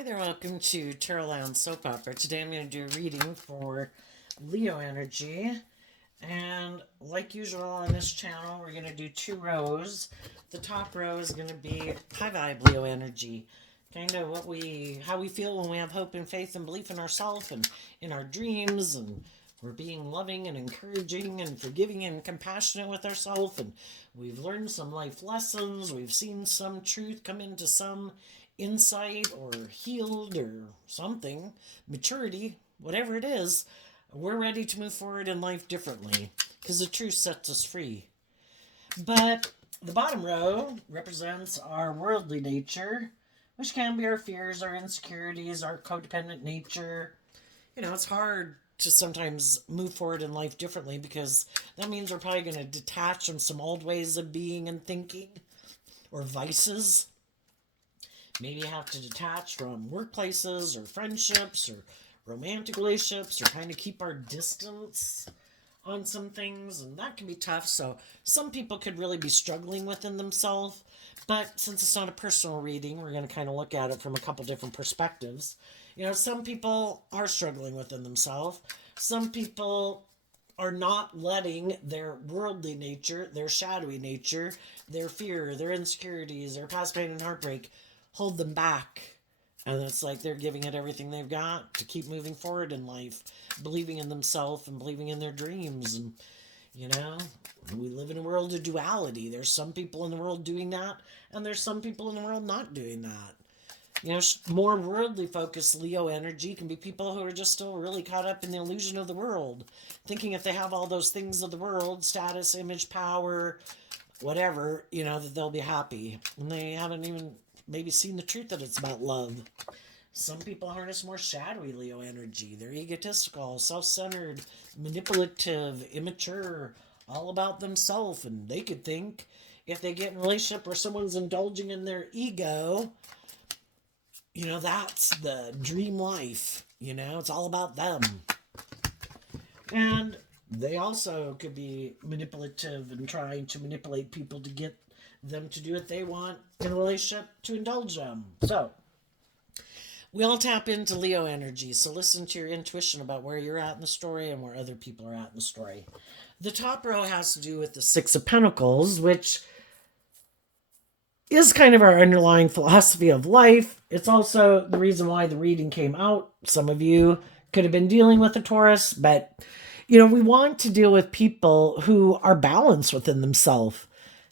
Hi there, welcome to Terrorland Soap Opera. Today I'm going to do a reading for Leo energy. And like usual on this channel, we're going to do two rows. The top row is going to be high vibe Leo energy. Kind of how we feel when we have hope and faith and belief in ourselves and in our dreams, and we're being loving and encouraging and forgiving and compassionate with ourselves, and we've learned some life lessons, we've seen some truth come into some insight or healed or something, maturity, whatever it is. We're ready to move forward in life differently because the truth sets us free. But the bottom row represents our worldly nature, which can be our fears, our insecurities, our codependent nature. It's hard to sometimes move forward in life differently because that means we're probably going to detach from some old ways of being and thinking or vices. Maybe you have to detach from workplaces or friendships or romantic relationships or kind of keep our distance on some things, and that can be tough. So some people could really be struggling within themselves. But since it's not a personal reading, we're going to kind of look at it from a couple different perspectives. Some people are struggling within themselves. Some people are not letting their worldly nature, their shadowy nature, their fear, their insecurities, their past pain and heartbreak hold them back. And it's like they're giving it everything they've got to keep moving forward in life, believing in themselves and believing in their dreams. And, we live in a world of duality. There's some people in the world doing that, and there's some people in the world not doing that. More worldly focused Leo energy can be people who are just still really caught up in the illusion of the world, thinking if they have all those things of the world, status, image, power, whatever, that they'll be happy. And they haven't even maybe seen the truth that it's about love. Some people harness more shadowy Leo energy. They're egotistical, self-centered, manipulative, immature, all about themselves. And they could think if they get in a relationship where someone's indulging in their ego, that's the dream life. It's all about them. And they also could be manipulative and trying to manipulate people to get them to do what they want in a relationship to indulge them. So, we all tap into Leo energy, so listen to your intuition about where you're at in the story and where other people are at in the story. The top row has to do with the Six of Pentacles, which is kind of our underlying philosophy of life. It's also the reason why the reading came out. Some of you could have been dealing with a Taurus, but we want to deal with people who are balanced within themselves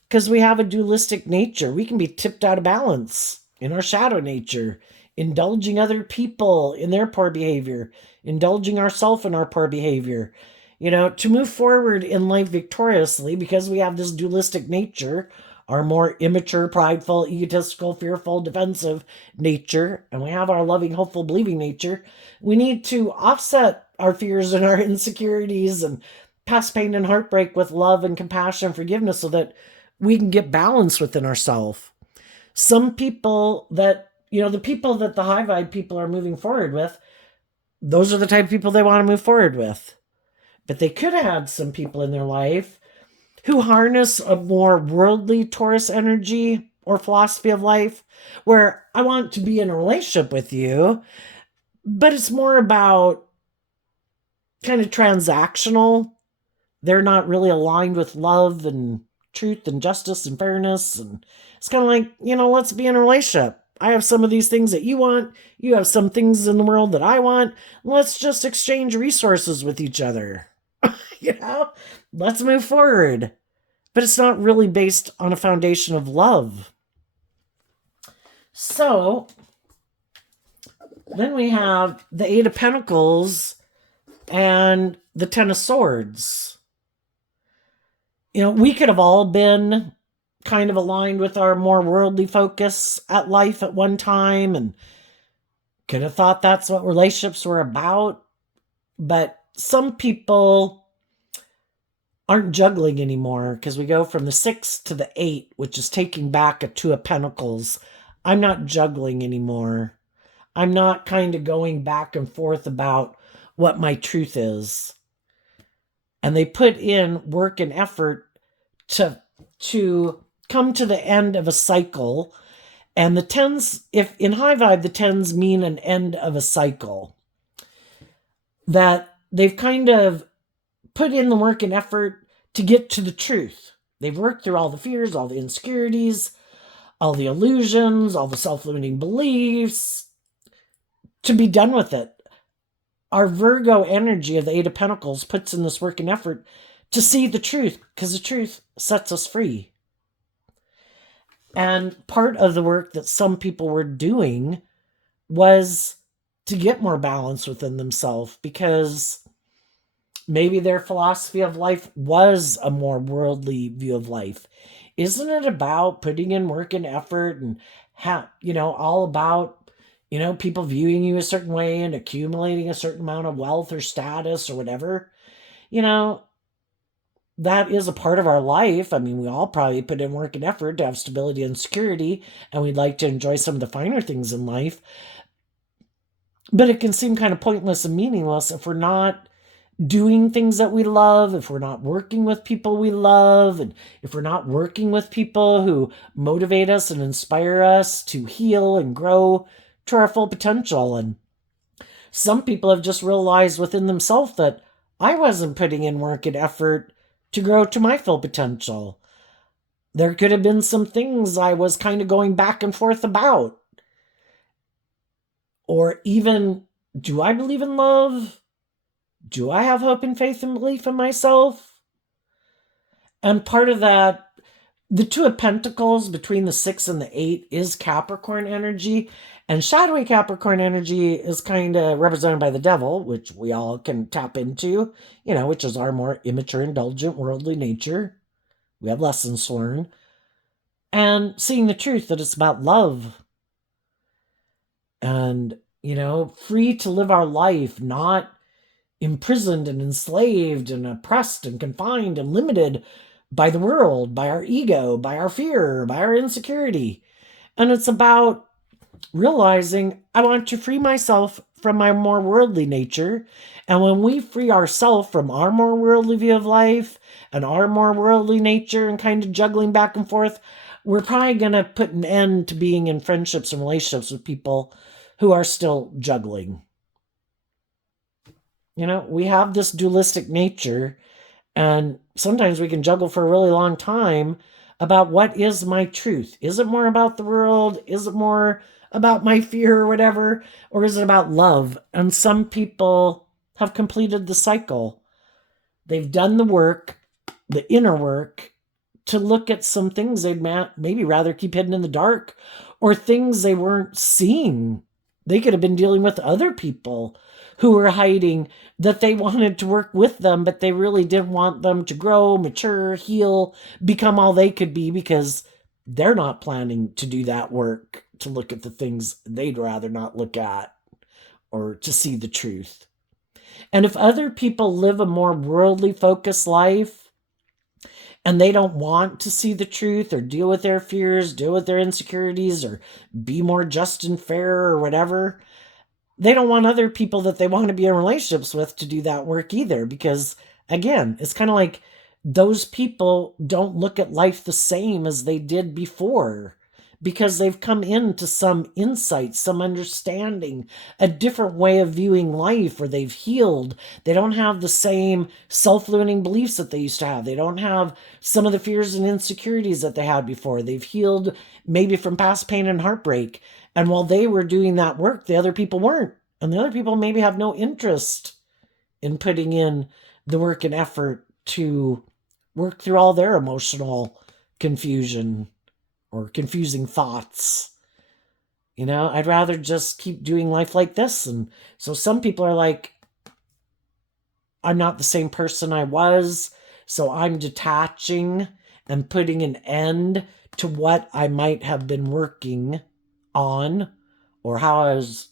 because we have a dualistic nature. We can be tipped out of balance in our shadow nature, indulging other people in their poor behavior, indulging ourselves in our poor behavior. To move forward in life victoriously, because we have this dualistic nature, our more immature, prideful, egotistical, fearful, defensive nature, and we have our loving, hopeful, believing nature, we need to offset our fears and our insecurities and past pain and heartbreak with love and compassion and forgiveness so that we can get balance within ourselves. Some people that, the people that the high vibe people are moving forward with, those are the type of people they want to move forward with. But they could have had some people in their life who harness a more worldly Taurus energy or philosophy of life, where I want to be in a relationship with you, but it's more about kind of transactional. They're not really aligned with love and truth and justice and fairness. And it's kind of like, let's be in a relationship. I have some of these things that you want. You have some things in the world that I want. Let's just exchange resources with each other. Let's move forward. But it's not really based on a foundation of love. So then we have the Eight of Pentacles and the Ten of Swords. We could have all been kind of aligned with our more worldly focus at life at one time and could have thought that's what relationships were about. But some people aren't juggling anymore because we go from the 6 to the 8, which is taking back a 2 of Pentacles. I'm not juggling anymore. I'm not kind of going back and forth about what my truth is. And they put in work and effort to come to the end of a cycle And the tens, if in high vibe, the tens mean an end of a cycle. That they've kind of put in the work and effort to get to the truth. They've worked through all the fears, all the insecurities, all the illusions, all the self-limiting beliefs to be done with it. Our Virgo energy of the Eight of Pentacles puts in this work and effort to see the truth, because the truth sets us free. And part of the work that some people were doing was to get more balance within themselves, because maybe their philosophy of life was a more worldly view of life. Isn't it about putting in work and effort and all about people viewing you a certain way and accumulating a certain amount of wealth or status or whatever? That is a part of our life. I mean, we all probably put in work and effort to have stability and security, and we'd like to enjoy some of the finer things in life. But it can seem kind of pointless and meaningless if we're not doing things that we love, if we're not working with people we love, and if we're not working with people who motivate us and inspire us to heal and grow to our full potential. And some people have just realized within themselves that I wasn't putting in work and effort to grow to my full potential. There could have been some things I was kind of going back and forth about. Or even, do I believe in love? Do I have hope and faith and belief in myself? And part of that, the Two of Pentacles between the 6 and the 8 is Capricorn energy. And shadowy Capricorn energy is kind of represented by the devil, which we all can tap into, which is our more immature, indulgent, worldly nature. We have lessons to learn. And seeing the truth that it's about love. And, free to live our life, not imprisoned and enslaved and oppressed and confined and limited by the world, by our ego, by our fear, by our insecurity. And it's about realizing I want to free myself from my more worldly nature. And when we free ourselves from our more worldly view of life and our more worldly nature and kind of juggling back and forth, we're probably going to put an end to being in friendships and relationships with people who are still juggling. We have this dualistic nature, and sometimes we can juggle for a really long time about what is my truth. Is it more about the world? Is it more about my fear or whatever? Or is it about love? And some people have completed the cycle. They've done the work, the inner work, to look at some things they'd maybe rather keep hidden in the dark, or things they weren't seeing. They could have been dealing with other people who were hiding, that they wanted to work with them, but they really didn't want them to grow, mature, heal, become all they could be, because they're not planning to do that work, to look at the things they'd rather not look at, or to see the truth. And if other people live a more worldly focused life, and they don't want to see the truth or deal with their fears, deal with their insecurities, or be more just and fair or whatever, they don't want other people that they want to be in relationships with to do that work either. Because again, it's kind of like those people don't look at life the same as they did before, because they've come into some insight, some understanding, a different way of viewing life, or they've healed. They don't have the same self-limiting beliefs that they used to have. They don't have some of the fears and insecurities that they had before. They've healed maybe from past pain and heartbreak. And while they were doing that work, the other people weren't. And the other people maybe have no interest in putting in the work and effort to work through all their emotional confusion or confusing thoughts. I'd rather just keep doing life like this. And so some people are like, I'm not the same person I was, so I'm detaching and putting an end to what I might have been working on, or how I was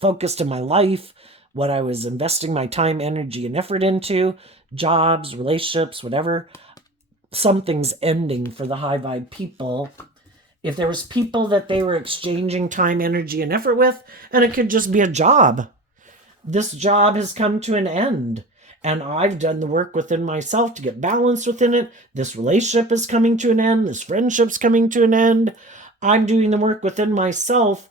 focused in my life, what I was investing my time, energy, and effort into, jobs, relationships, whatever. Something's ending for the high vibe people. If there was people that they were exchanging time, energy, and effort with, and it could just be a job. This job has come to an end, and I've done the work within myself to get balance within it. This relationship is coming to an end. This friendship's coming to an end. I'm doing the work within myself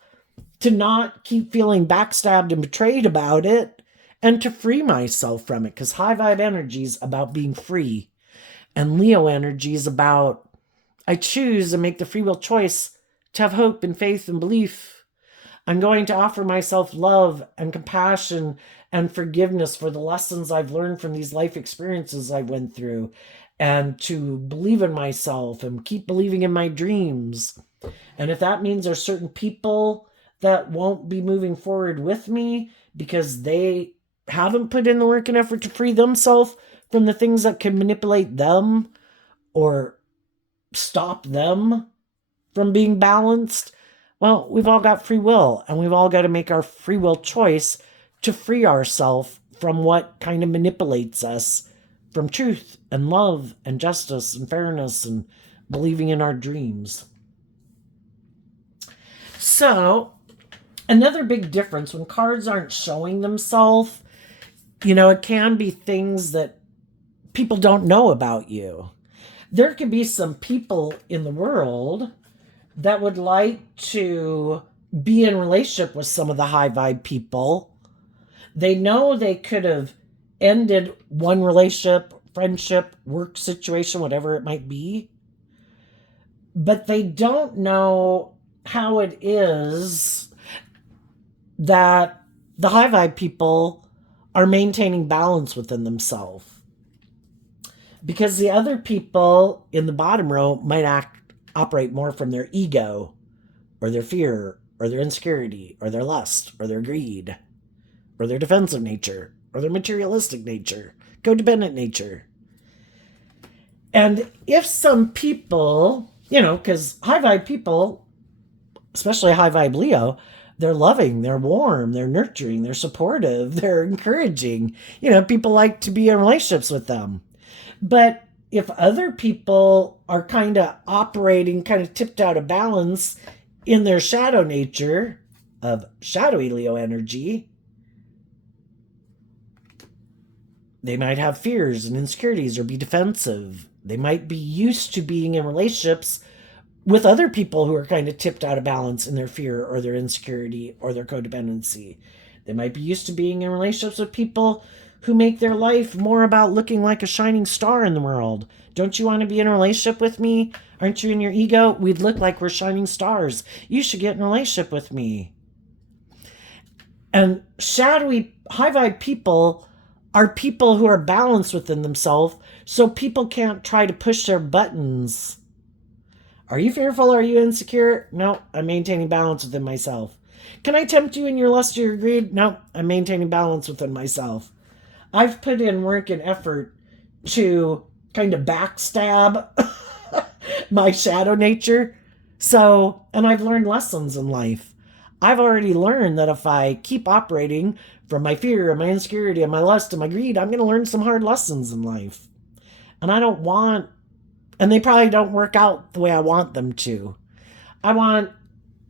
to not keep feeling backstabbed and betrayed about it and to free myself from it. Because high vibe energy is about being free, and Leo energy is about I choose and make the free will choice to have hope and faith and belief. I'm going to offer myself love and compassion and forgiveness for the lessons I've learned from these life experiences I went through, and to believe in myself and keep believing in my dreams. And if that means there's certain people that won't be moving forward with me because they haven't put in the work and effort to free themselves from the things that can manipulate them or stop them from being balanced, well, we've all got free will, and we've all got to make our free will choice to free ourselves from what kind of manipulates us from truth and love and justice and fairness and believing in our dreams. So, another big difference when cards aren't showing themselves, it can be things that people don't know about you. There could be some people in the world that would like to be in relationship with some of the high vibe people. They know they could have ended one relationship, friendship, work situation, whatever it might be, but they don't know how it is that the high vibe people are maintaining balance within themselves. Because the other people in the bottom row might operate more from their ego or their fear or their insecurity or their lust or their greed or their defensive nature or their materialistic nature, codependent nature. And if some people, because high vibe people, especially high vibe Leo, they're loving, they're warm, they're nurturing, they're supportive, they're encouraging. People like to be in relationships with them. But if other people are kind of operating kind of tipped out of balance in their shadow nature of shadowy Leo energy, they might have fears and insecurities or be defensive. They might be used to being in relationships with other people who are kind of tipped out of balance in their fear or their insecurity or their codependency. They might be used to being in relationships with people who make their life more about looking like a shining star in the world. Don't you want to be in a relationship with me? Aren't you in your ego? We'd look like we're shining stars. You should get in a relationship with me. And shadowy, high vibe people are people who are balanced within themselves, so people can't try to push their buttons. Are you fearful? Are you insecure? No, I'm maintaining balance within myself. Can I tempt you in your lust or your greed? No, I'm maintaining balance within myself. I've put in work and effort to kind of backstab my shadow nature. And I've learned lessons in life. I've already learned that if I keep operating from my fear and my insecurity and my lust and my greed, I'm going to learn some hard lessons in life. And and they probably don't work out the way I want them to. I want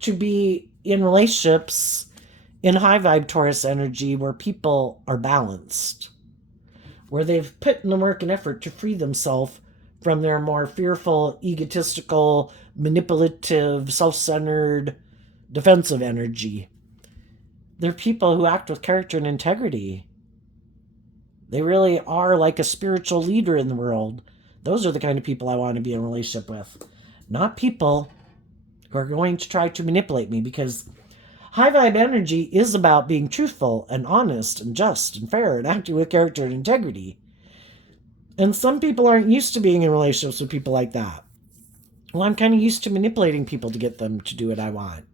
to be in relationships in high vibe Taurus energy where people are balanced, where they've put in the work and effort to free themselves from their more fearful, egotistical, manipulative, self-centered, defensive energy. They're people who act with character and integrity. They really are like a spiritual leader in the world. Those are the kind of people I want to be in a relationship with. Not people who are going to try to manipulate me, because high vibe energy is about being truthful and honest and just and fair and acting with character and integrity. And some people aren't used to being in relationships with people like that. Well, I'm kind of used to manipulating people to get them to do what I want.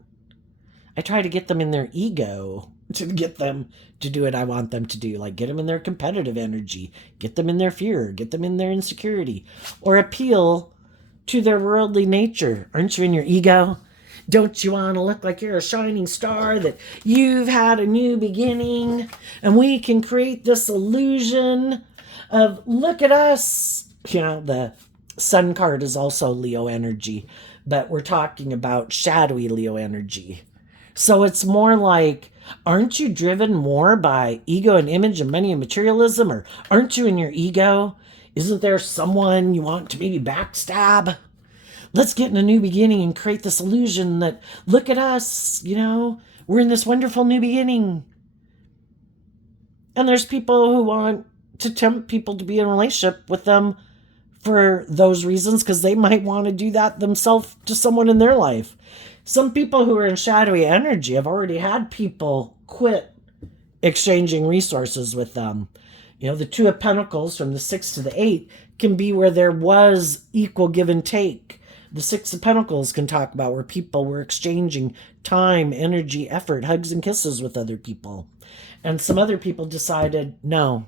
I try to get them in their ego to get them to do what I want them to do. Like get them in their competitive energy, get them in their fear, get them in their insecurity, or appeal to their worldly nature. Aren't you in your ego? Don't you want to look like you're a shining star, that you've had a new beginning, and we can create this illusion of, look at us. The Sun card is also Leo energy, but we're talking about shadowy Leo energy. So it's more like, aren't you driven more by ego and image and money and materialism? Or aren't you in your ego? Isn't there someone you want to maybe backstab? let's get in a new beginning and create this illusion that, look at us, we're in this wonderful new beginning. And there's people who want to tempt people to be in a relationship with them for those reasons, because they might want to do that themselves to someone in their life. Some people who are in shadowy energy have already had people quit exchanging resources with them. The Two of Pentacles from the 6 to the 8 can be where there was equal give and take. The Six of Pentacles can talk about where people were exchanging time, energy, effort, hugs and kisses with other people. And some other people decided, no,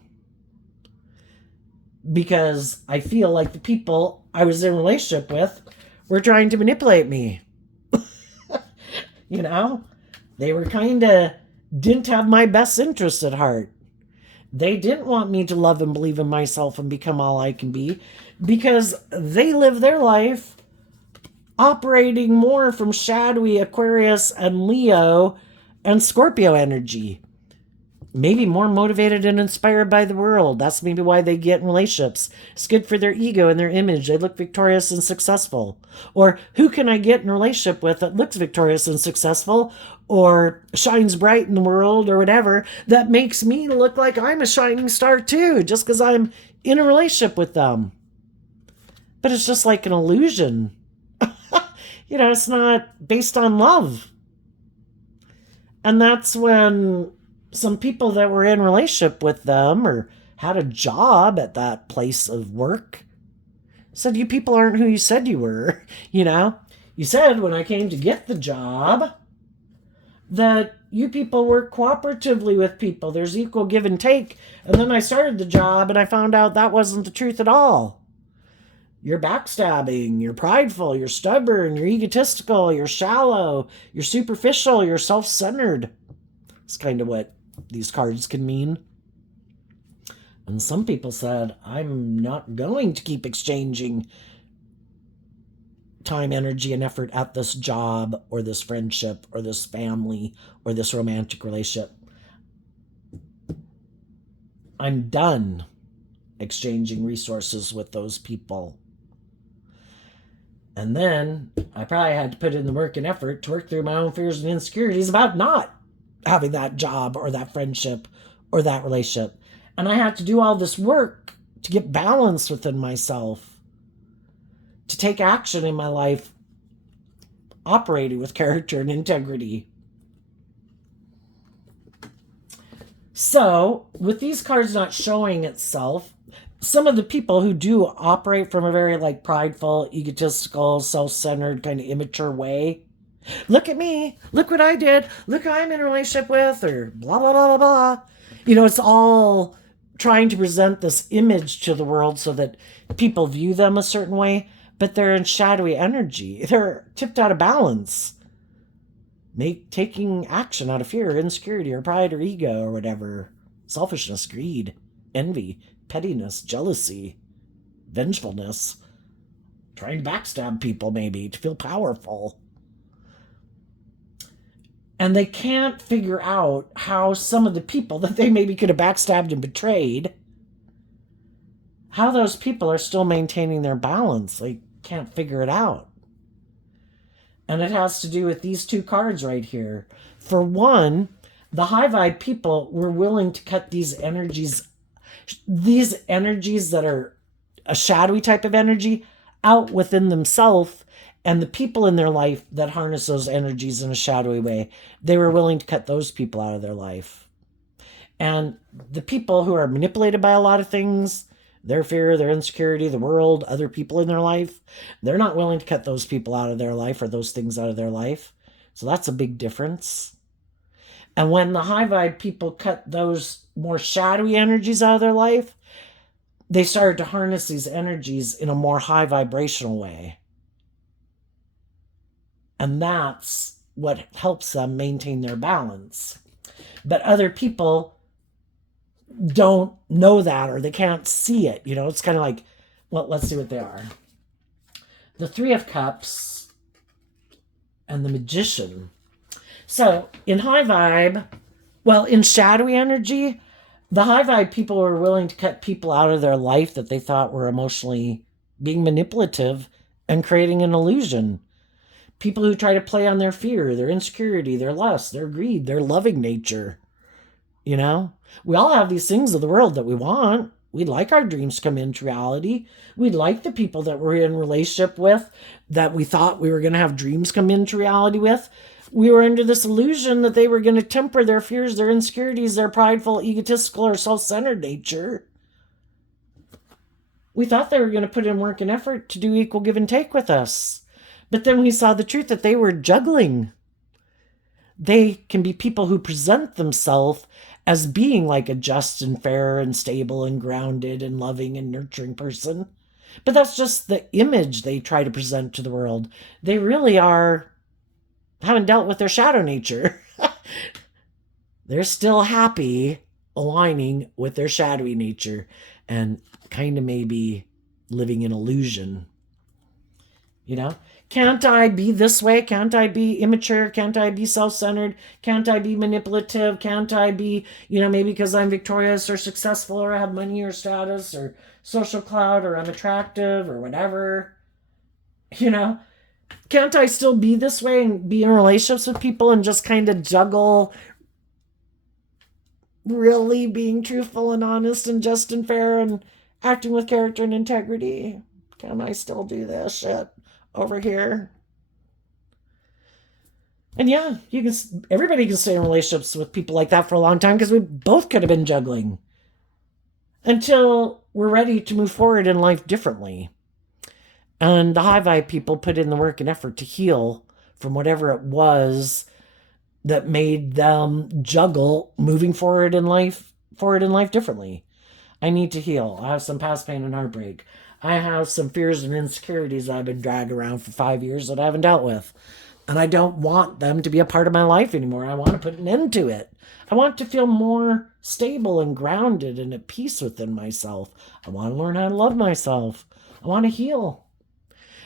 because I feel like the people I was in a relationship with were trying to manipulate me. They were didn't have my best interest at heart. They didn't want me to love and believe in myself and become all I can be, because they live their life operating more from shadowy Aquarius and Leo and Scorpio energy. Maybe more motivated and inspired by the world. That's maybe why they get in relationships. It's good for their ego and their image. They look victorious and successful. Or who can I get in a relationship with that looks victorious and successful, or shines bright in the world, or whatever, that makes me look like I'm a shining star too, just because I'm in a relationship with them. But it's just like an illusion. It's not based on love. And that's when some people that were in a relationship with them or had a job at that place of work said, you people aren't who you said you were. You said when I came to get the job that you people work cooperatively with people. There's equal give and take. And then I started the job and I found out that wasn't the truth at all. You're backstabbing, you're prideful, you're stubborn, you're egotistical, you're shallow, you're superficial, you're self-centered. It's kind of what these cards can mean. And some people said, I'm not going to keep exchanging time, energy, and effort at this job or this friendship or this family or this romantic relationship. I'm done exchanging resources with those people. And then I probably had to put in the work and effort to work through my own fears and insecurities about not having that job or that friendship or that relationship. And I had to do all this work to get balance within myself, to take action in my life, operating with character and integrity. So, with these cards not showing itself, some of the people who do operate from a very prideful, egotistical, self-centered, kind of immature way, look at me, look what I did, look who I'm in a relationship with, or blah, blah, blah, blah, blah. It's all trying to present this image to the world so that people view them a certain way, but they're in shadowy energy. They're tipped out of balance. Taking action out of fear, insecurity, or pride, or ego, or whatever. Selfishness, greed, envy, pettiness, jealousy, vengefulness. Trying to backstab people, maybe, to feel powerful. And they can't figure out how some of the people that they maybe could have backstabbed and betrayed, how those people are still maintaining their balance. They can't figure it out. And it has to do with these two cards right here. For one, the high vibe people were willing to cut these energies that are a shadowy type of energy out within themselves, and the people in their life that harness those energies in a shadowy way, they were willing to cut those people out of their life. And the people who are manipulated by a lot of things, their fear, their insecurity, the world, other people in their life, they're not willing to cut those people out of their life or those things out of their life. So that's a big difference. And when the high vibe people cut those more shadowy energies out of their life, they started to harness these energies in a more high vibrational way. And that's what helps them maintain their balance. But other people don't know that, or they can't see it. It's kind of like, well, let's see what they are. The Three of Cups and the Magician. So in high vibe, in shadowy energy, the high vibe people were willing to cut people out of their life that they thought were emotionally being manipulative and creating an illusion. People who try to play on their fear, their insecurity, their lust, their greed, their loving nature. You know, we all have these things of the world that we want. We'd like our dreams to come into reality. We'd like the people that we're in relationship with that we thought we were going to have dreams come into reality with. We were under this illusion that they were going to temper their fears, their insecurities, their prideful, egotistical, or self-centered nature. We thought they were going to put in work and effort to do equal give and take with us. But then we saw the truth that they were juggling. They can be people who present themselves as being like a just and fair and stable and grounded and loving and nurturing person. But that's just the image they try to present to the world. They really haven't dealt with their shadow nature. They're still happy aligning with their shadowy nature and kind of maybe living in illusion. You know? Can't I be this way? Can't I be immature? Can't I be self-centered? Can't I be manipulative? Can't I be, maybe because I'm victorious or successful or I have money or status or social clout or I'm attractive or whatever? Can't I still be this way and be in relationships with people and just kind of juggle really being truthful and honest and just and fair and acting with character and integrity? Can I still do this shit over here? And yeah, everybody can stay in relationships with people like that for a long time because we both could have been juggling until we're ready to move forward in life differently. And the high vibe people put in the work and effort to heal from whatever it was that made them juggle moving forward in life differently. I need to heal. I have some past pain and heartbreak. I have some fears and insecurities I've been dragged around for 5 years that I haven't dealt with. And I don't want them to be a part of my life anymore. I want to put an end to it. I want to feel more stable and grounded and at peace within myself. I want to learn how to love myself. I want to heal.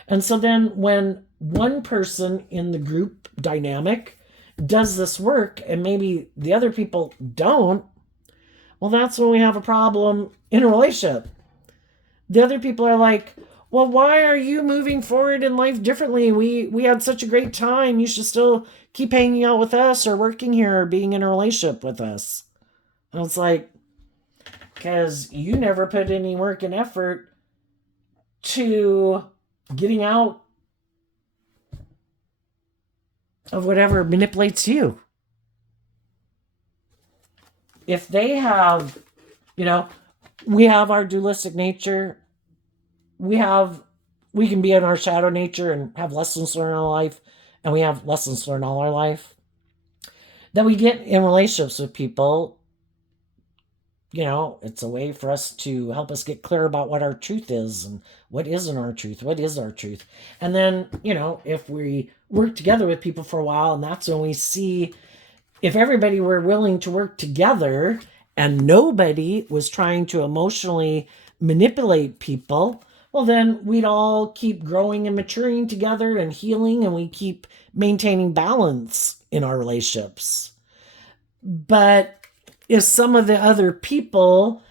And so then when one person in the group dynamic does this work and maybe the other people don't, well, that's when we have a problem in a relationship. The other people are like, well, why are you moving forward in life differently? We had such a great time. You should still keep hanging out with us or working here or being in a relationship with us. And it's like, because you never put any work and effort to getting out of whatever manipulates you. If they have, we have our dualistic nature. We can be in our shadow nature and have lessons learned in our life, and we have lessons learned all our life. Then we get in relationships with people. It's a way for us to help us get clear about what our truth is and what isn't our truth. What is our truth? And then, if we work together with people for a while, and that's when we see if everybody were willing to work together and nobody was trying to emotionally manipulate people, well, then we'd all keep growing and maturing together and healing, and we keep maintaining balance in our relationships. But if some of the other people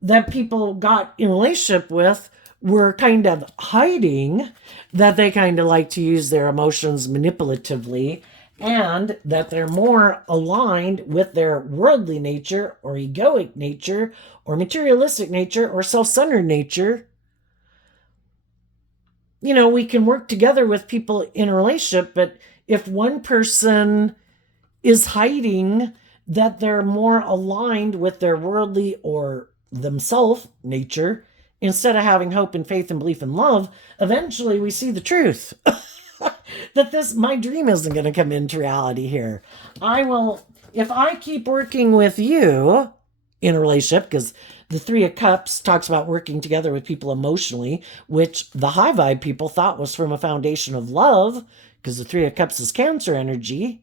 that people got in relationship with were kind of hiding that they kind of like to use their emotions manipulatively and that they're more aligned with their worldly nature or egoic nature or materialistic nature or self-centered nature, we can work together with people in a relationship, but if one person is hiding that they're more aligned with their worldly or themselves nature, instead of having hope and faith and belief and love, eventually we see the truth. That my dream isn't going to come into reality here. If I keep working with you in a relationship, because the Three of Cups talks about working together with people emotionally, which the high vibe people thought was from a foundation of love, because the Three of Cups is Cancer energy.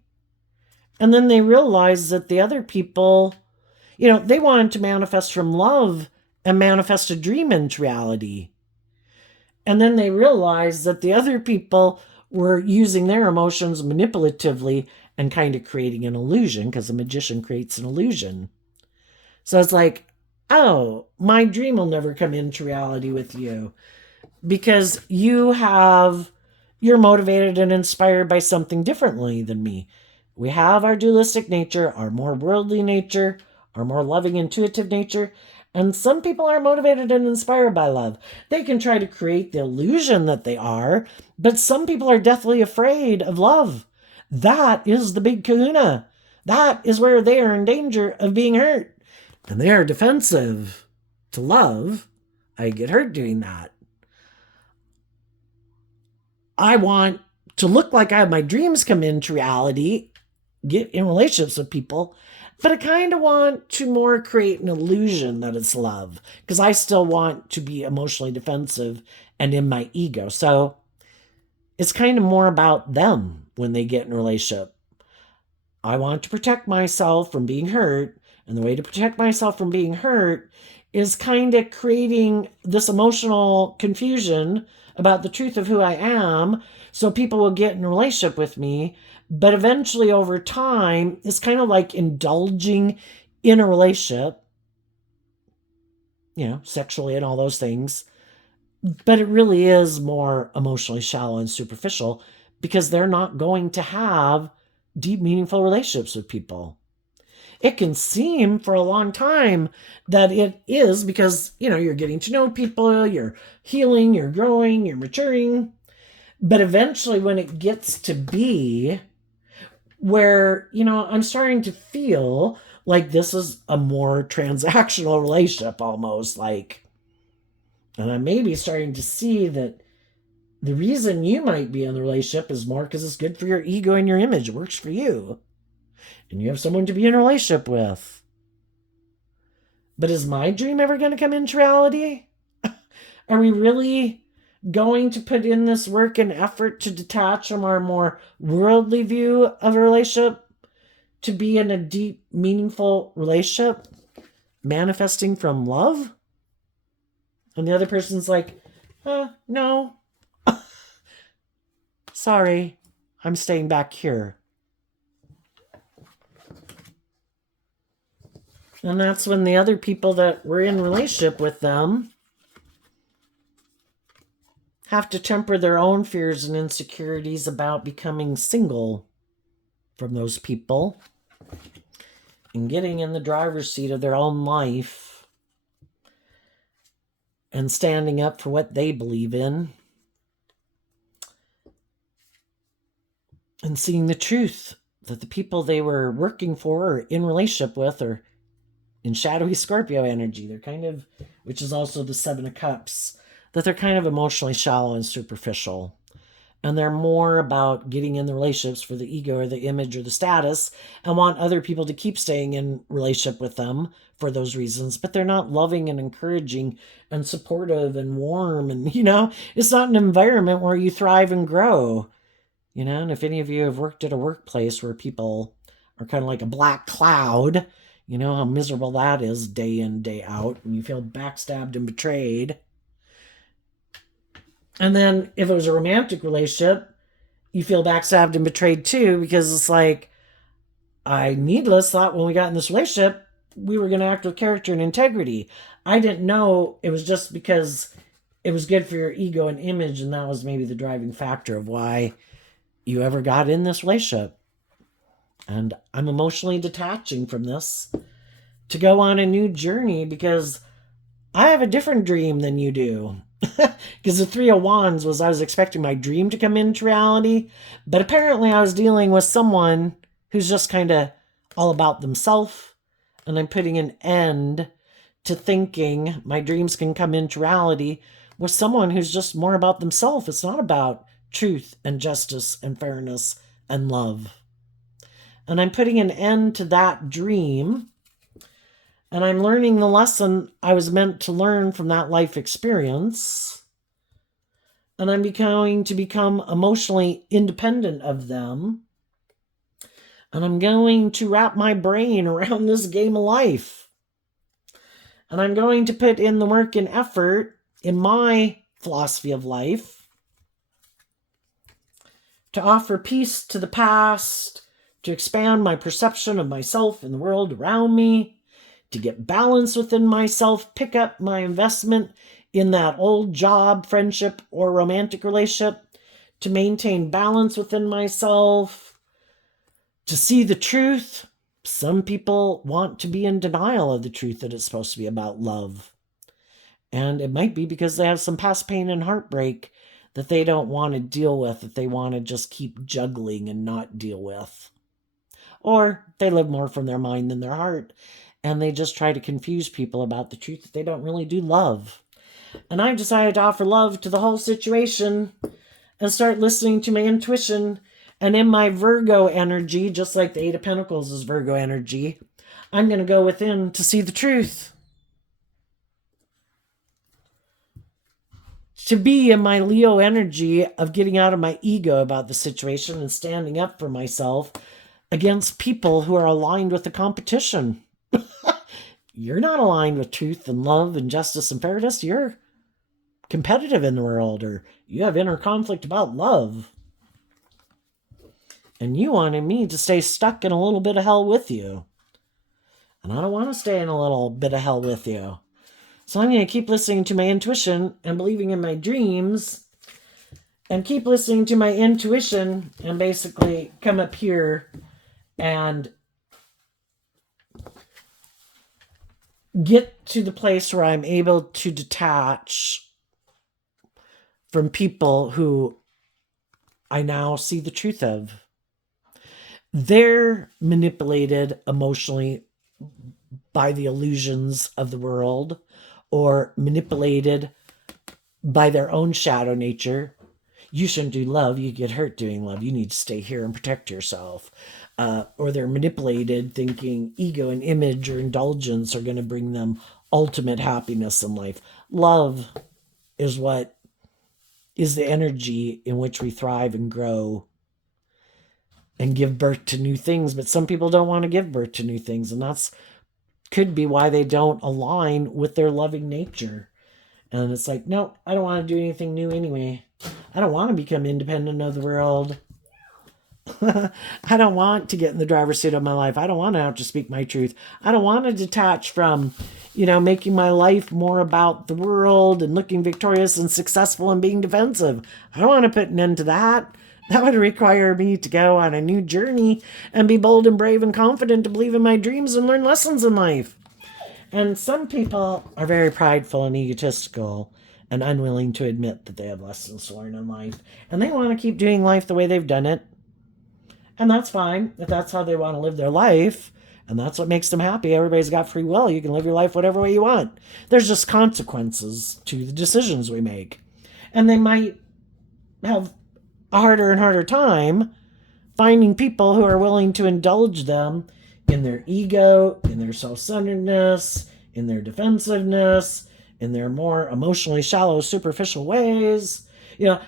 And then they realized that the other people, they wanted to manifest from love and manifest a dream into reality. And then they realized that the other people were using their emotions manipulatively and kind of creating an illusion, because a magician creates an illusion. So it's like, oh, my dream will never come into reality with you. because you're motivated and inspired by something differently than me. We have our dualistic nature, our more worldly nature, our more loving, intuitive nature. And some people are motivated and inspired by love. They can try to create the illusion that they are, but some people are deathly afraid of love. That is the big kahuna. That is where they are in danger of being hurt. And they are defensive to love. I get hurt doing that. I want to look like I have my dreams come into reality, get in relationships with people, but I kind of want to more create an illusion that it's love because I still want to be emotionally defensive and in my ego. So it's kind of more about them when they get in a relationship. I want to protect myself from being hurt, and the way to protect myself from being hurt is kind of creating this emotional confusion about the truth of who I am so people will get in a relationship with me. But eventually, over time, it's kind of like indulging in a relationship, sexually and all those things. But it really is more emotionally shallow and superficial because they're not going to have deep, meaningful relationships with people. It can seem for a long time that it is because, you're getting to know people, you're healing, you're growing, you're maturing. But eventually, when it gets to be where, I'm starting to feel like this is a more transactional relationship almost, like, and I may be starting to see that the reason you might be in the relationship is more because it's good for your ego and your image. It works for you. And you have someone to be in a relationship with. But is my dream ever going to come into reality? Are we really going to put in this work and effort to detach from our more worldly view of a relationship to be in a deep, meaningful relationship manifesting from love? And the other person's like, no. Sorry, I'm staying back here. And that's when the other people that were in relationship with them have to temper their own fears and insecurities about becoming single from those people and getting in the driver's seat of their own life and standing up for what they believe in and seeing the truth that the people they were working for or in relationship with are in shadowy Scorpio energy. They're kind of, which is also the Seven of Cups, that they're kind of emotionally shallow and superficial. And they're more about getting in the relationships for the ego or the image or the status and want other people to keep staying in relationship with them for those reasons. But they're not loving and encouraging and supportive and warm. And, it's not an environment where you thrive and grow. And if any of you have worked at a workplace where people are kind of like a black cloud, how miserable that is day in, day out, and you feel backstabbed and betrayed. And then if it was a romantic relationship, you feel backstabbed and betrayed too, because it's like, I needless thought when we got in this relationship, we were going to act with character and integrity. I didn't know it was just because it was good for your ego and image, and that was maybe the driving factor of why you ever got in this relationship. And I'm emotionally detaching from this to go on a new journey because I have a different dream than you do. Because the Three of Wands was I was expecting my dream to come into reality, but apparently I was dealing with someone who's just kind of all about themselves, and I'm putting an end to thinking my dreams can come into reality with someone who's just more about themselves. It's not about truth and justice and fairness and love. And I'm putting an end to that dream, and I'm learning the lesson I was meant to learn from that life experience. And I'm going to become emotionally independent of them. And I'm going to wrap my brain around this game of life. And I'm going to put in the work and effort in my philosophy of life to offer peace to the past, to expand my perception of myself and the world around me, to get balance within myself, pick up my investment in that old job, friendship, or romantic relationship, to maintain balance within myself, to see the truth. Some people want to be in denial of the truth that it's supposed to be about love. And it might be because they have some past pain and heartbreak that they don't want to deal with, that they want to just keep juggling and not deal with. Or they live more from their mind than their heart, and they just try to confuse people about the truth that they don't really do love. And I decided to offer love to the whole situation and start listening to my intuition. And in my Virgo energy, just like the Eight of Pentacles is Virgo energy, I'm going to go within to see the truth. To be in my Leo energy of getting out of my ego about the situation and standing up for myself against people who are aligned with the competition. You're not aligned with truth and love and justice and fairness. You're competitive in the world, or you have inner conflict about love. And you wanted me to stay stuck in a little bit of hell with you. And I don't want to stay in a little bit of hell with you. So I'm going to keep listening to my intuition and believing in my dreams, and keep listening to my intuition and basically come up here and get to the place where I'm able to detach from people who I now see the truth of. They're manipulated emotionally by the illusions of the world, or manipulated by their own shadow nature. You shouldn't do love. You get hurt doing love. You need to stay here and protect yourself. Or they're manipulated thinking ego and image or indulgence are going to bring them ultimate happiness in life. Love is what is the energy in which we thrive and grow and give birth to new things. But some people don't want to give birth to new things, and that's could be why they don't align with their loving nature. And it's like, no, I don't want to do anything new anyway. I don't want to become independent of the world. I don't want to get in the driver's seat of my life. I don't want to have to speak my truth. I don't want to detach from, making my life more about the world and looking victorious and successful and being defensive. I don't want to put an end to that. That would require me to go on a new journey and be bold and brave and confident to believe in my dreams and learn lessons in life. And some people are very prideful and egotistical and unwilling to admit that they have lessons to learn in life. And they want to keep doing life the way they've done it. And that's fine if that's how they want to live their life. And that's what makes them happy. Everybody's got free will. You can live your life whatever way you want. There's just consequences to the decisions we make. And they might have a harder and harder time finding people who are willing to indulge them in their ego, in their self-centeredness, in their defensiveness, in their more emotionally shallow, superficial ways.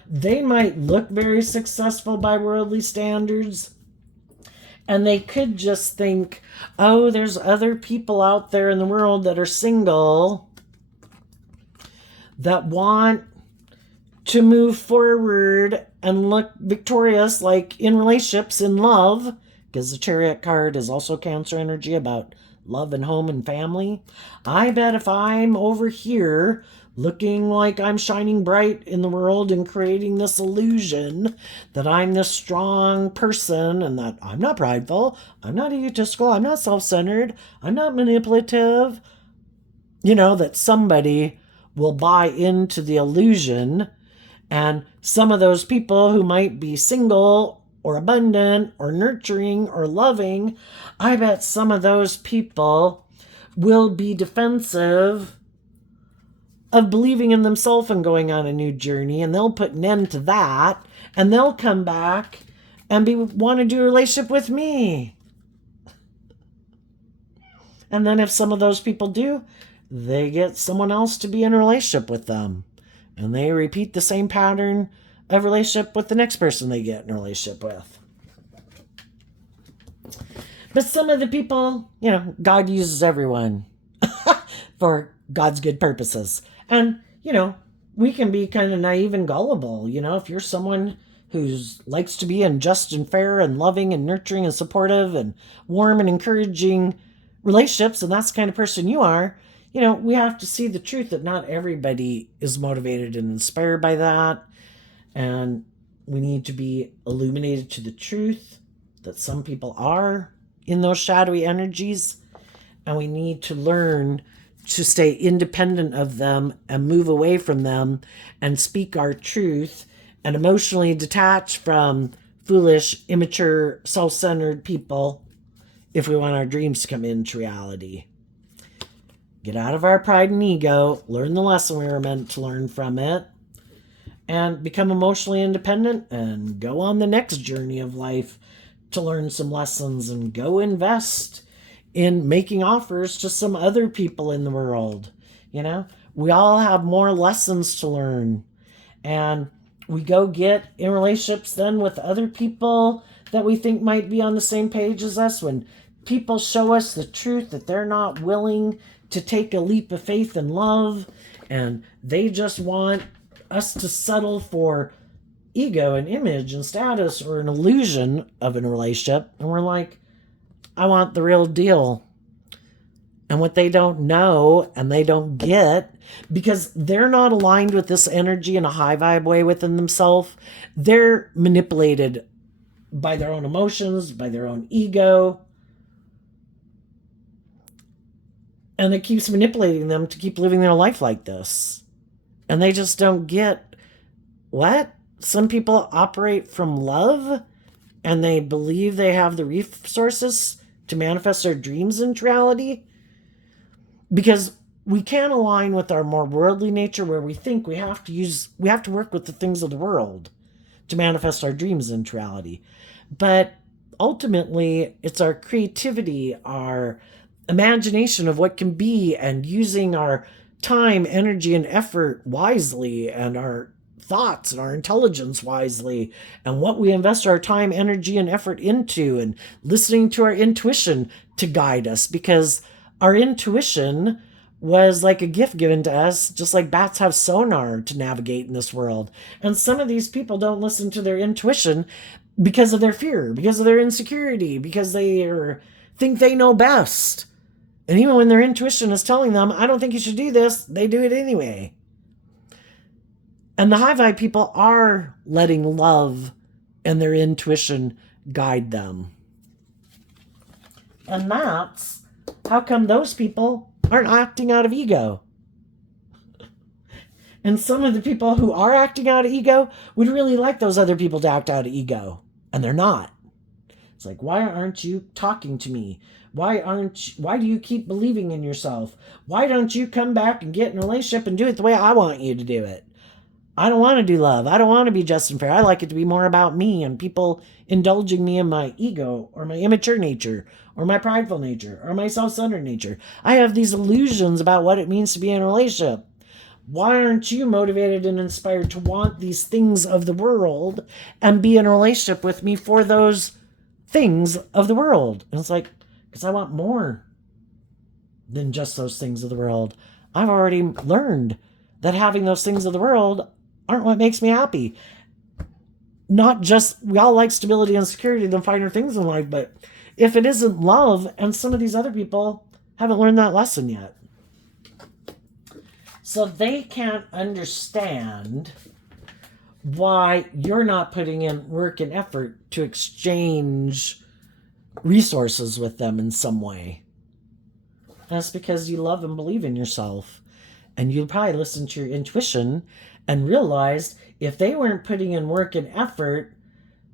They might look very successful by worldly standards, and they could just think, oh, there's other people out there in the world that are single that want to move forward and look victorious, like in relationships, in love, because the Chariot card is also Cancer energy about love and home and family. I bet if I'm over here looking like I'm shining bright in the world and creating this illusion that I'm this strong person and that I'm not prideful, I'm not egotistical, I'm not self-centered, I'm not manipulative, that somebody will buy into the illusion. And some of those people who might be single or abundant or nurturing or loving, I bet some of those people will be defensive of believing in themselves and going on a new journey, and they'll put an end to that, and they'll come back and want to do a relationship with me. And then if some of those people do, they get someone else to be in a relationship with them. And they repeat the same pattern of relationship with the next person they get in a relationship with. But some of the people, God uses everyone for God's good purposes. And, we can be kind of naive and gullible. If you're someone who likes to be in just and fair and loving and nurturing and supportive and warm and encouraging relationships, and that's the kind of person you are, we have to see the truth that not everybody is motivated and inspired by that. And we need to be illuminated to the truth that some people are in those shadowy energies. And we need to learn to stay independent of them and move away from them and speak our truth and emotionally detach from foolish, immature, self centered people if we want our dreams to come into reality. Get out of our pride and ego, learn the lesson we were meant to learn from it, and become emotionally independent and go on the next journey of life to learn some lessons and go invest in making offers to some other people in the world. We all have more lessons to learn, and we go get in relationships then with other people that we think might be on the same page as us. When people show us the truth that they're not willing to take a leap of faith and love, and they just want us to settle for ego and image and status or an illusion of a relationship, and we're like, I want the real deal. And what they don't know and they don't get, because they're not aligned with this energy in a high vibe way within themselves, they're manipulated by their own emotions, by their own ego. And it keeps manipulating them to keep living their life like this. And they just don't get what? Some people operate from love and they believe they have the resources to manifest their dreams into reality. Because we can align with our more worldly nature where we think we have to work with the things of the world to manifest our dreams into reality. But ultimately, it's our creativity, our imagination of what can be, and using our time, energy, and effort wisely, and our thoughts and our intelligence wisely, and what we invest our time, energy, and effort into, and listening to our intuition to guide us, because our intuition was like a gift given to us, just like bats have sonar to navigate in this world. And some of these people don't listen to their intuition because of their fear, because of their insecurity, because they think they know best. And even when their intuition is telling them, I don't think you should do this, they do it anyway. And the high vibe people are letting love and their intuition guide them. And that's how come those people aren't acting out of ego. And some of the people who are acting out of ego would really like those other people to act out of ego. And they're not. It's like, why aren't you talking to me? Why do you keep believing in yourself? Why don't you come back and get in a relationship and do it the way I want you to do it? I don't want to do love. I don't want to be just and fair. I like it to be more about me and people indulging me in my ego or my immature nature or my prideful nature or my self-centered nature. I have these illusions about what it means to be in a relationship. Why aren't you motivated and inspired to want these things of the world and be in a relationship with me for those things of the world? And it's like, because I want more than just those things of the world. I've already learned that having those things of the world aren't what makes me happy. Not just, we all like stability and security and finer things in life, but if it isn't love, and some of these other people haven't learned that lesson yet. So they can't understand why you're not putting in work and effort to exchange resources with them in some way. That's because you love and believe in yourself. And you'll probably listen to your intuition and realize if they weren't putting in work and effort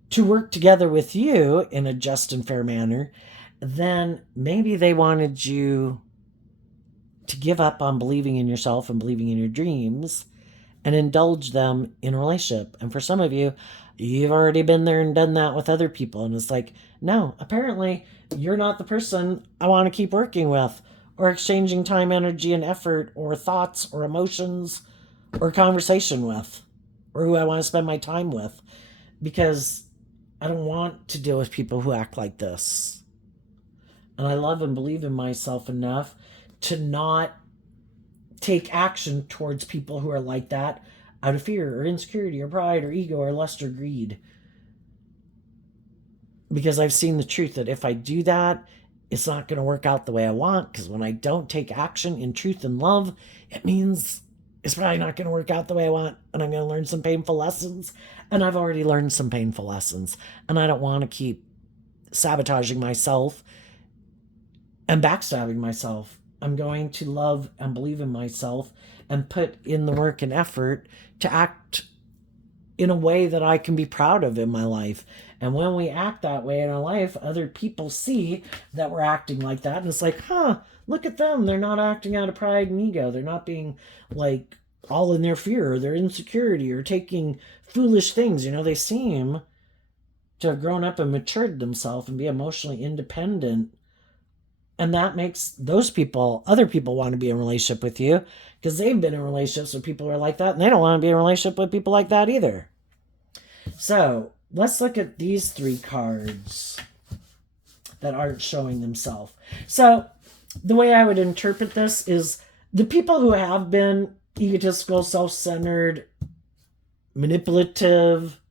to work together with you in a just and fair manner, then maybe they wanted you to give up on believing in yourself and believing in your dreams and indulge them in a relationship. And for some of you, you've already been there and done that with other people. And it's like, no, apparently you're not the person I want to keep working with or exchanging time, energy, and effort or thoughts or emotions or conversation with, or who I want to spend my time with, because I don't want to deal with people who act like this. And I love and believe in myself enough to not take action towards people who are like that out of fear or insecurity or pride or ego or lust or greed. Because I've seen the truth that if I do that, it's not going to work out the way I want, because when I don't take action in truth and love, it means it's probably not going to work out the way I want, and I'm going to learn some painful lessons. And I've already learned some painful lessons, and I don't want to keep sabotaging myself and backstabbing myself. I'm going to love and believe in myself and put in the work and effort to act in a way that I can be proud of in my life. And when we act that way in our life, other people see that we're acting like that. And it's like, look at them. They're not acting out of pride and ego. They're not being like all in their fear or their insecurity or taking foolish things. They seem to have grown up and matured themselves and be emotionally independent. And that makes those people, other people, want to be in a relationship with you, because they've been in relationships with people who are like that, and they don't want to be in a relationship with people like that either. So let's look at these 3 cards that aren't showing themselves. So the way I would interpret this is the people who have been egotistical, self-centered, manipulative,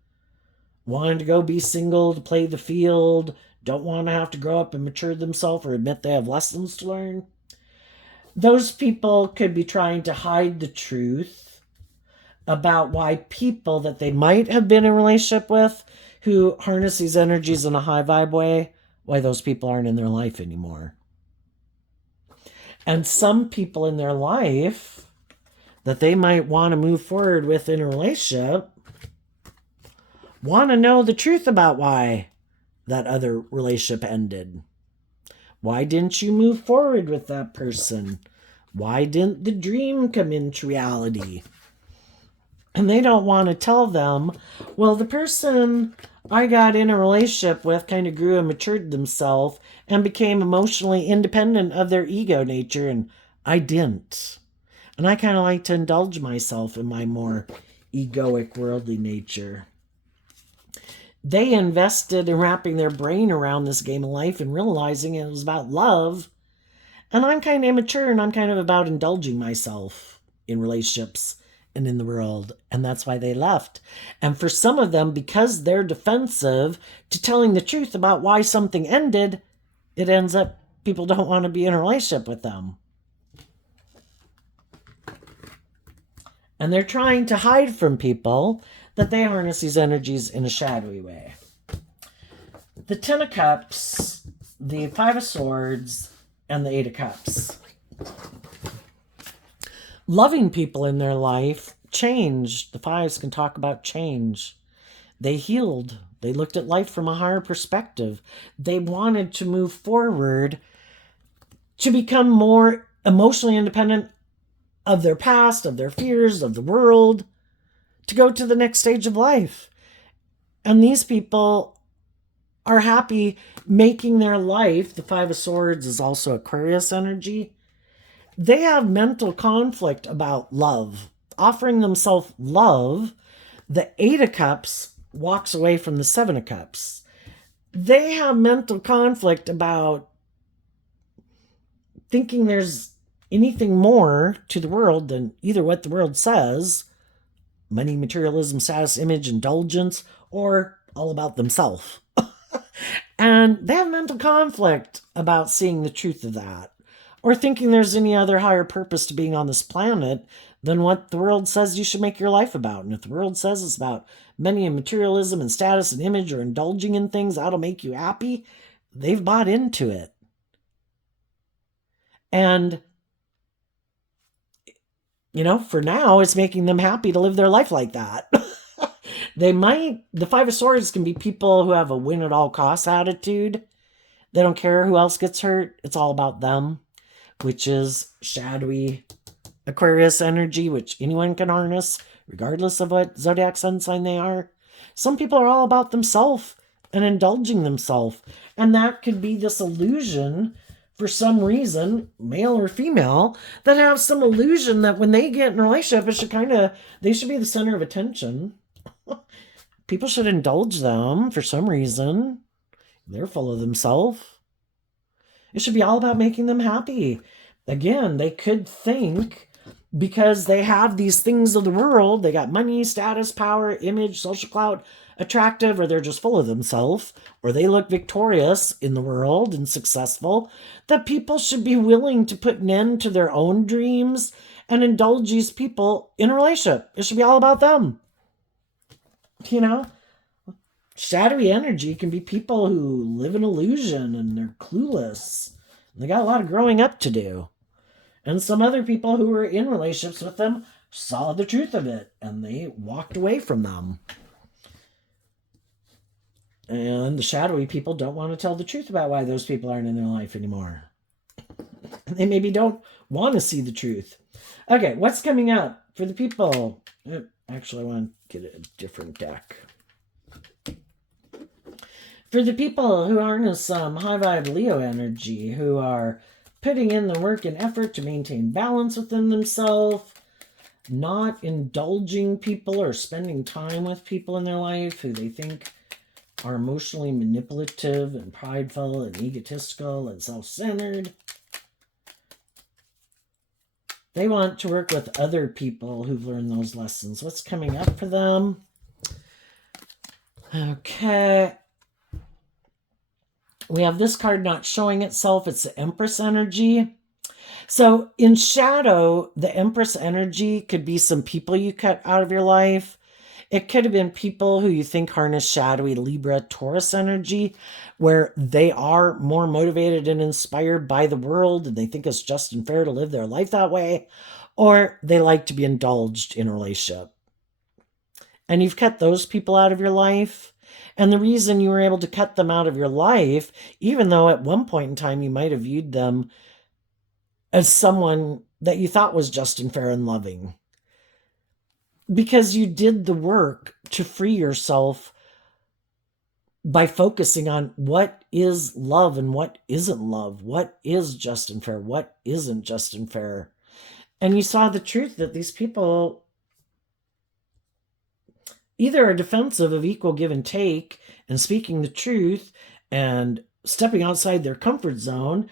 wanting to go be single to play the field, don't want to have to grow up and mature themselves or admit they have lessons to learn. Those people could be trying to hide the truth about why people that they might have been in a relationship with who harness these energies in a high vibe way, why those people aren't in their life anymore. And some people in their life that they might want to move forward with in a relationship want to know the truth about why that other relationship ended. Why didn't you move forward with that person? Why didn't the dream come into reality? And they don't want to tell them, well, the person I got in a relationship with kind of grew and matured themselves and became emotionally independent of their ego nature, and I didn't. And I kind of like to indulge myself in my more egoic, worldly nature. They invested in wrapping their brain around this game of life and realizing it was about love. And I'm kind of immature, and I'm kind of about indulging myself in relationships and in the world. And that's why they left. And for some of them, because they're defensive to telling the truth about why something ended, it ends up people don't want to be in a relationship with them. And they're trying to hide from people that they harness these energies in a shadowy way. The 10 of Cups, the 5 of Swords, and the 8 of Cups. Loving people in their life changed. The 5s can talk about change. They healed. They looked at life from a higher perspective. They wanted to move forward to become more emotionally independent of their past, of their fears, of the world, to go to the next stage of life. And these people are happy making their life. The 5 of Swords is also Aquarius energy. They have mental conflict about love, offering themselves love. The 8 of Cups walks away from the 7 of Cups. They have mental conflict about thinking there's anything more to the world than either what the world says, money, materialism, status, image, indulgence, or all about themselves. And they have mental conflict about seeing the truth of that, or thinking there's any other higher purpose to being on this planet than what the world says you should make your life about. And if the world says it's about money and materialism and status and image, or indulging in things that'll make you happy, they've bought into it. And for now, it's making them happy to live their life like that. The 5 of Swords can be people who have a win at all costs attitude. They don't care who else gets hurt. It's all about them, which is shadowy Aquarius energy, which anyone can harness, regardless of what zodiac sun sign they are. Some people are all about themselves and indulging themselves. And that could be this illusion, for some reason, male or female, that have some illusion that when they get in a relationship, they should be the center of attention. People should indulge them for some reason. They're full of themselves. It should be all about making them happy. Again, they could think because they have these things of the world. They got money, status, power, image, social clout, attractive, or they're just full of themselves, or they look victorious in the world and successful, that people should be willing to put an end to their own dreams and indulge these people in a relationship. It should be all about them. You know, shadowy energy can be people who live in illusion and they're clueless. They got a lot of growing up to do. And some other people who were in relationships with them saw the truth of it and they walked away from them. And the shadowy people don't want to tell the truth about why those people aren't in their life anymore. They maybe don't want to see the truth. Okay, what's coming up for the people? Actually, I want to get a different deck. For the people who are in some high vibe Leo energy, who are putting in the work and effort to maintain balance within themselves, not indulging people or spending time with people in their life who they think are emotionally manipulative and prideful and egotistical and self-centered. They want to work with other people who've learned those lessons. What's coming up for them? Okay. We have this card not showing itself. It's the Empress energy. So in shadow, the Empress energy could be some people you cut out of your life. It could have been people who you think harness shadowy Libra, Taurus energy, where they are more motivated and inspired by the world and they think it's just and fair to live their life that way, or they like to be indulged in a relationship. And you've cut those people out of your life. And the reason you were able to cut them out of your life, even though at one point in time you might have viewed them as someone that you thought was just and fair and loving, because you did the work to free yourself by focusing on what is love and what isn't love, what is just and fair, what isn't just and fair. And you saw the truth that these people either are defensive of equal give and take and speaking the truth and stepping outside their comfort zone,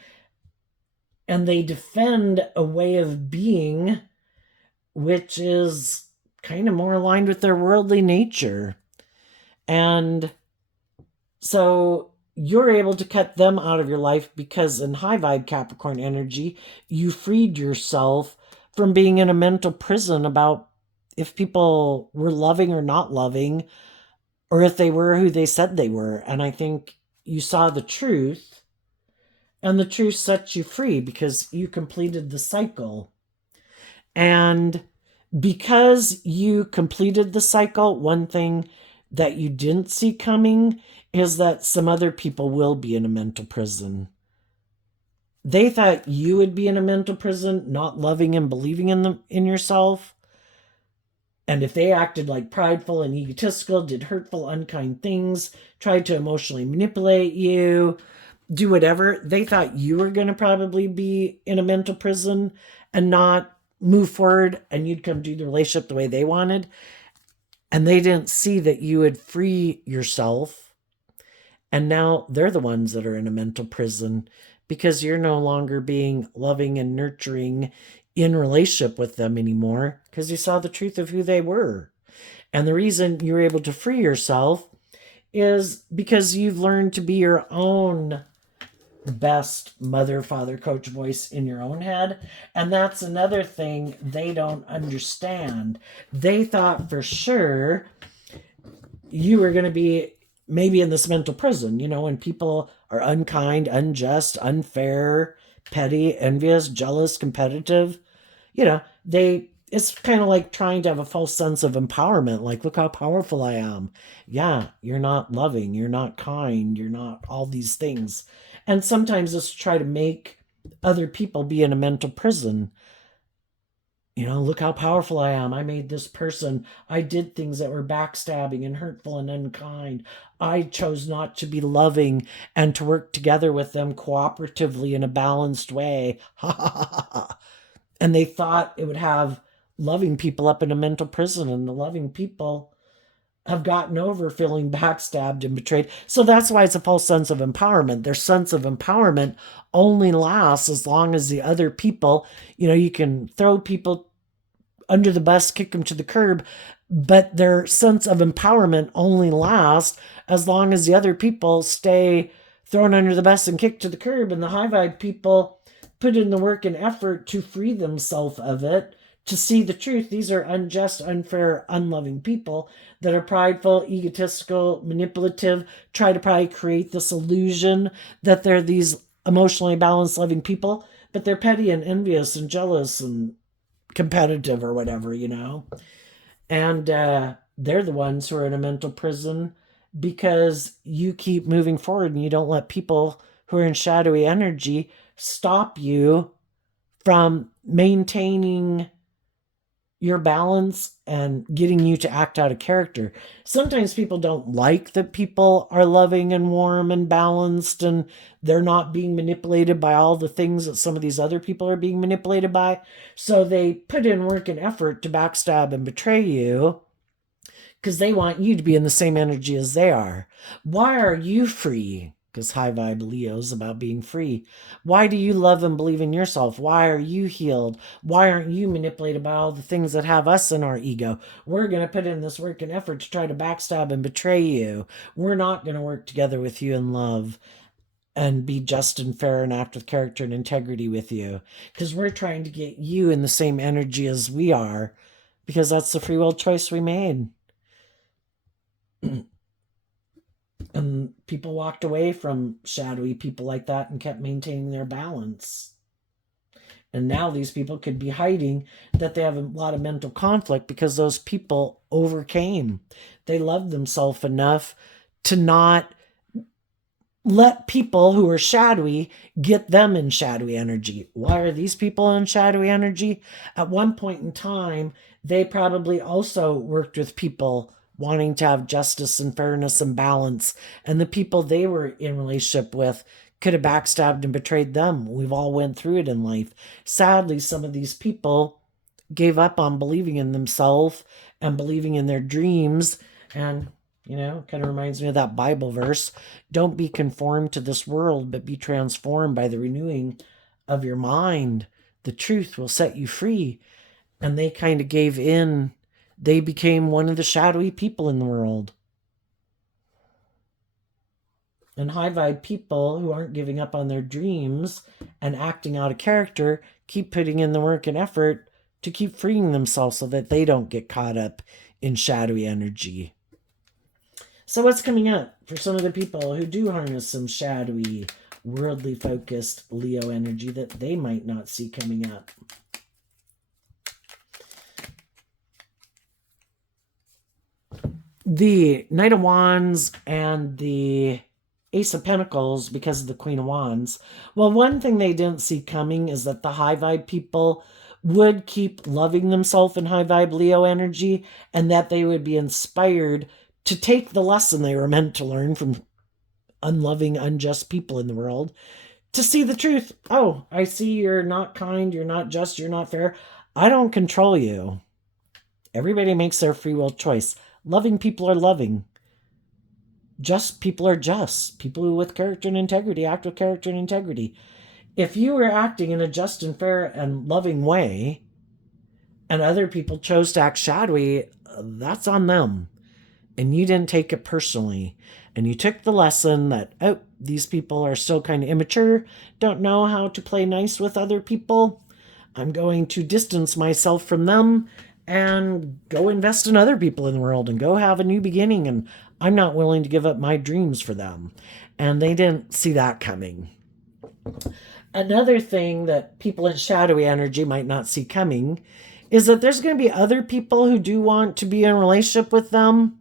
and they defend a way of being which is kind of more aligned with their worldly nature. And so you're able to cut them out of your life because in high vibe Capricorn energy, you freed yourself from being in a mental prison about if people were loving or not loving, or if they were who they said they were. And I think you saw the truth, and the truth set you free because you completed the cycle. And because you completed the cycle, one thing that you didn't see coming is that some other people will be in a mental prison. They thought you would be in a mental prison, not loving and believing in yourself. And if they acted like prideful and egotistical, did hurtful, unkind things, tried to emotionally manipulate you, do whatever, they thought you were going to probably be in a mental prison and not move forward, and you'd come do the relationship the way they wanted. And they didn't see that you would free yourself. And now they're the ones that are in a mental prison because you're no longer being loving and nurturing in relationship with them anymore because you saw the truth of who they were. And the reason you're able to free yourself is because you've learned to be your own best mother, father, coach voice in your own head. And that's another thing they don't understand. They thought for sure you were going to be maybe in this mental prison, when people are unkind, unjust, unfair, petty, envious, jealous, competitive, it's kind of like trying to have a false sense of empowerment. Like, look how powerful I am. Yeah, you're not loving, you're not kind, you're not all these things. And sometimes it's to try to make other people be in a mental prison. Look how powerful I am. I made this person. I did things that were backstabbing and hurtful and unkind. I chose not to be loving and to work together with them cooperatively in a balanced way. Ha ha ha ha. And they thought it would have loving people up in a mental prison, and the loving people have gotten over feeling backstabbed and betrayed. So that's why it's a false sense of empowerment. Their sense of empowerment only lasts as long as the other people, you can throw people under the bus, kick them to the curb, but their sense of empowerment only lasts as long as the other people stay thrown under the bus and kicked to the curb, and the high vibe people put in the work and effort to free themselves of it, to see the truth. These are unjust, unfair, unloving people that are prideful, egotistical, manipulative, try to probably create this illusion that they're these emotionally balanced, loving people, but they're petty and envious and jealous and competitive or whatever, And they're the ones who are in a mental prison because you keep moving forward and you don't let people who are in shadowy energy stop you from maintaining your balance and getting you to act out of character. Sometimes people don't like that people are loving and warm and balanced and they're not being manipulated by all the things that some of these other people are being manipulated by. So they put in work and effort to backstab and betray you because they want you to be in the same energy as they are. Why are you free? Because high vibe Leo's about being free. Why do you love and believe in yourself? Why are you healed? Why aren't you manipulated by all the things that have us in our ego? We're going to put in this work and effort to try to backstab and betray you. We're not going to work together with you in love and be just and fair and act with character and integrity with you. Because we're trying to get you in the same energy as we are. Because that's the free will choice we made. And people walked away from shadowy people like that and kept maintaining their balance. And now these people could be hiding that they have a lot of mental conflict because those people overcame. They loved themselves enough to not let people who are shadowy get them in shadowy energy. Why are these people in shadowy energy? At one point in time, they probably also worked with people wanting to have justice and fairness and balance, and the people they were in relationship with could have backstabbed and betrayed them. We've all went through it in life. Sadly, some of these people gave up on believing in themselves and believing in their dreams. And kind of reminds me of that Bible verse. Don't be conformed to this world, but be transformed by the renewing of your mind. The truth will set you free. And they kind of gave in. They became one of the shadowy people in the world. And high vibe people who aren't giving up on their dreams and acting out of character keep putting in the work and effort to keep freeing themselves so that they don't get caught up in shadowy energy. So what's coming up for some of the people who do harness some shadowy, worldly focused Leo energy that they might not see coming up? The Knight of Wands and the Ace of Pentacles, because of the Queen of Wands. Well, one thing they didn't see coming is that the high vibe people would keep loving themselves in high vibe Leo energy, and that they would be inspired to take the lesson they were meant to learn from unloving, unjust people in the world, to see the truth. Oh, I see you're not kind, you're not just, you're not fair. I don't control you. Everybody makes their free will choice. Loving people are loving. Just people are just. People who with character and integrity act with character and integrity. If you were acting in a just and fair and loving way, and other people chose to act shadowy, that's on them. And you didn't take it personally. And you took the lesson that, oh, these people are still kind of immature, don't know how to play nice with other people. I'm going to distance myself from them and go invest in other people in the world and go have a new beginning. And I'm not willing to give up my dreams for them. And they didn't see that coming. Another thing that people in shadowy energy might not see coming is that there's going to be other people who do want to be in a relationship with them,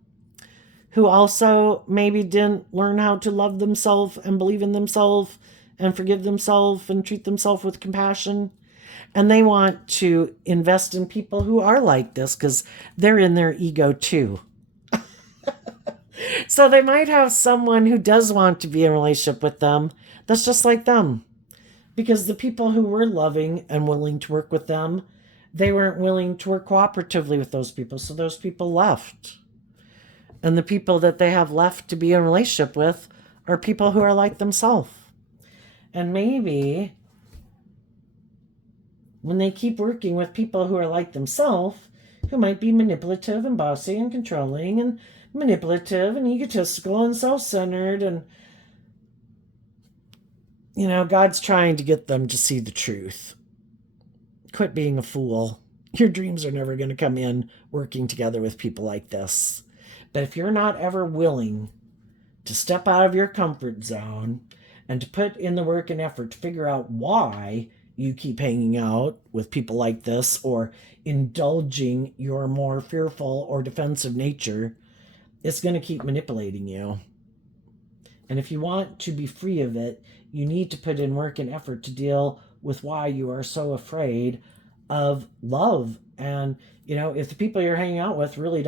who also maybe didn't learn how to love themselves and believe in themselves and forgive themselves and treat themselves with compassion. And they want to invest in people who are like this because they're in their ego too. So they might have someone who does want to be in a relationship with them that's just like them. Because the people who were loving and willing to work with them, they weren't willing to work cooperatively with those people. So those people left. And the people that they have left to be in a relationship with are people who are like themselves. And maybe when they keep working with people who are like themselves, who might be manipulative and bossy and controlling and manipulative and egotistical and self-centered. And, God's trying to get them to see the truth. Quit being a fool. Your dreams are never going to come in working together with people like this. But if you're not ever willing to step out of your comfort zone and to put in the work and effort to figure out why you keep hanging out with people like this or indulging your more fearful or defensive nature, it's going to keep manipulating you. And if you want to be free of it, you need to put in work and effort to deal with why you are so afraid of love. And, if the people you're hanging out with really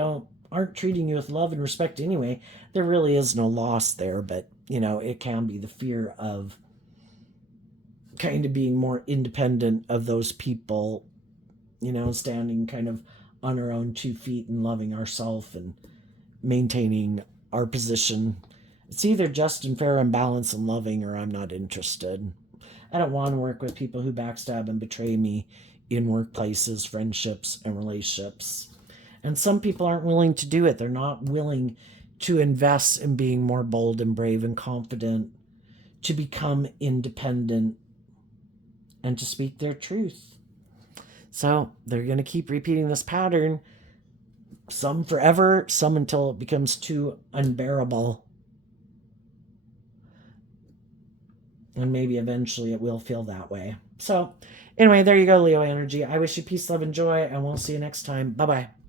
aren't treating you with love and respect anyway, there really is no loss there. But, it can be the fear of kind of being more independent of those people, standing kind of on our own 2 feet and loving ourselves and maintaining our position. It's either just and fair and balanced and loving, or I'm not interested. I don't want to work with people who backstab and betray me in workplaces, friendships, and relationships. And some people aren't willing to do it. They're not willing to invest in being more bold and brave and confident, to become independent, and to speak their truth. So they're going to keep repeating this pattern, some forever, some until it becomes too unbearable. And maybe eventually it will feel that way. So anyway, there you go, Leo energy. I wish you peace, love, and joy, and we'll see you next time. Bye-bye.